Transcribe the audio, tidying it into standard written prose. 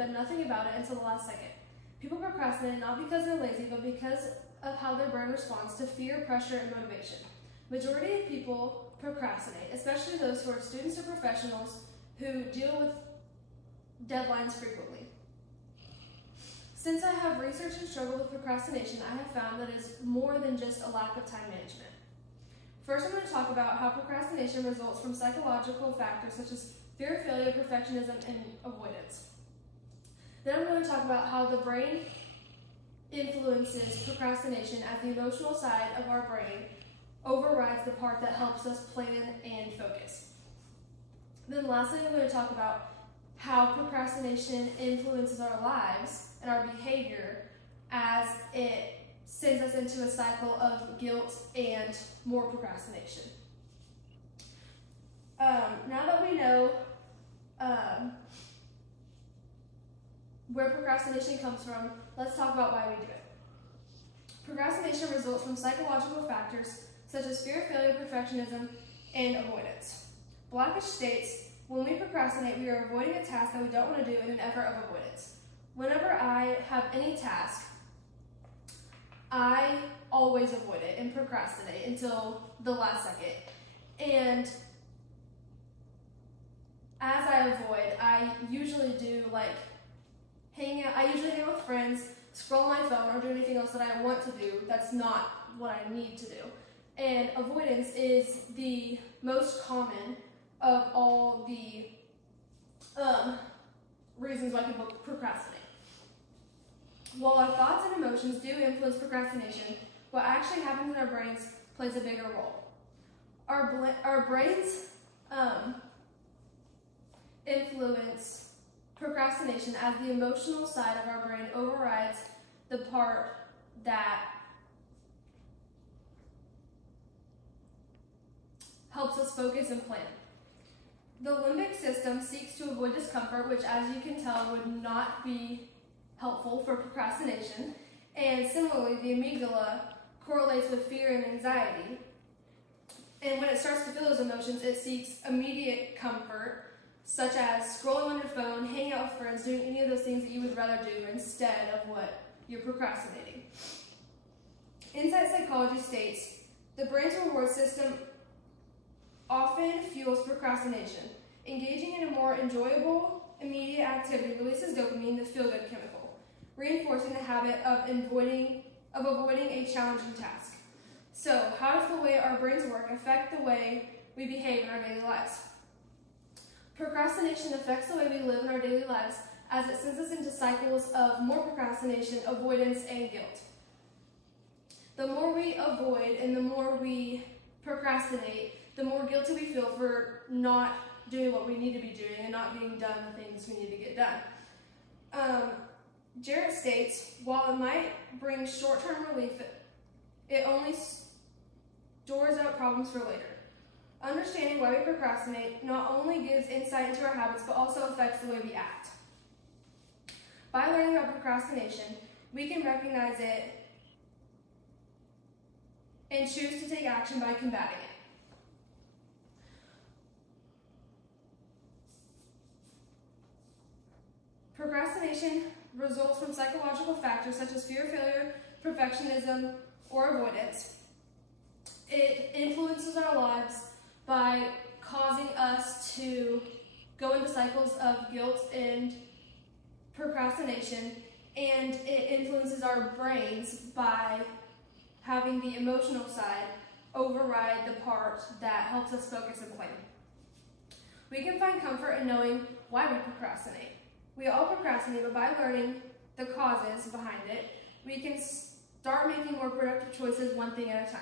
done nothing about it until the last second. People procrastinate not because they're lazy, but because of how their brain responds to fear, pressure, and motivation. Majority of people procrastinate, especially those who are students or professionals who deal with deadlines frequently. Since I have researched and struggled with procrastination, I have found that it is more than just a lack of time management. First, I'm going to talk about how procrastination results from psychological factors such as fear of failure, perfectionism, and avoidance. Then I'm going to talk about how the brain influences procrastination as the emotional side of our brain overrides the part that helps us plan and focus. Then lastly, I'm going to talk about how procrastination influences our lives and our behavior as it sends us into a cycle of guilt and more procrastination. Now that we know where procrastination comes from, let's talk about why we do it. Procrastination results from psychological factors such as fear of failure, perfectionism, and avoidance. Blackish states, when we procrastinate, we are avoiding a task that we don't want to do in an effort of avoidance. Whenever I have any task, I always avoid it and procrastinate until the last second. And as I avoid, I usually do I usually hang out with friends, scroll on my phone, or do anything else that I want to do that's not what I need to do. And avoidance is the most common of all the reasons why people procrastinate. While our thoughts and emotions do influence procrastination, what actually happens in our brains plays a bigger role. Our brains influence procrastination as the emotional side of our brain overrides the part that helps us focus and plan. The limbic system seeks to avoid discomfort, which, as you can tell, would not be helpful for procrastination. And similarly, the amygdala correlates with fear and anxiety. And when it starts to feel those emotions, it seeks immediate comfort, such as scrolling on your phone, hanging out with friends, doing any of those things that you would rather do instead of what you're procrastinating. Insight psychology states, the brain's reward system often fuels procrastination. Engaging in a more enjoyable, immediate activity releases dopamine, the feel-good chemical, reinforcing the habit of avoiding a challenging task. So, how does the way our brains work affect the way we behave in our daily lives? Procrastination affects the way we live in our daily lives as it sends us into cycles of more procrastination, avoidance, and guilt. The more we avoid and the more we procrastinate, the more guilty we feel for not doing what we need to be doing and not getting done the things we need to get done. Jarrett states, while it might bring short-term relief, it only stores out problems for later. Understanding why we procrastinate not only gives insight into our habits, but also affects the way we act. By learning about procrastination, we can recognize it and choose to take action by combating it. Procrastination results from psychological factors such as fear of failure, perfectionism, or avoidance. It influences our lives by causing us to go into cycles of guilt and procrastination, and it influences our brains by having the emotional side override the part that helps us focus and plan. We can find comfort in knowing why we procrastinate. We all procrastinate, but by learning the causes behind it, we can start making more productive choices one thing at a time.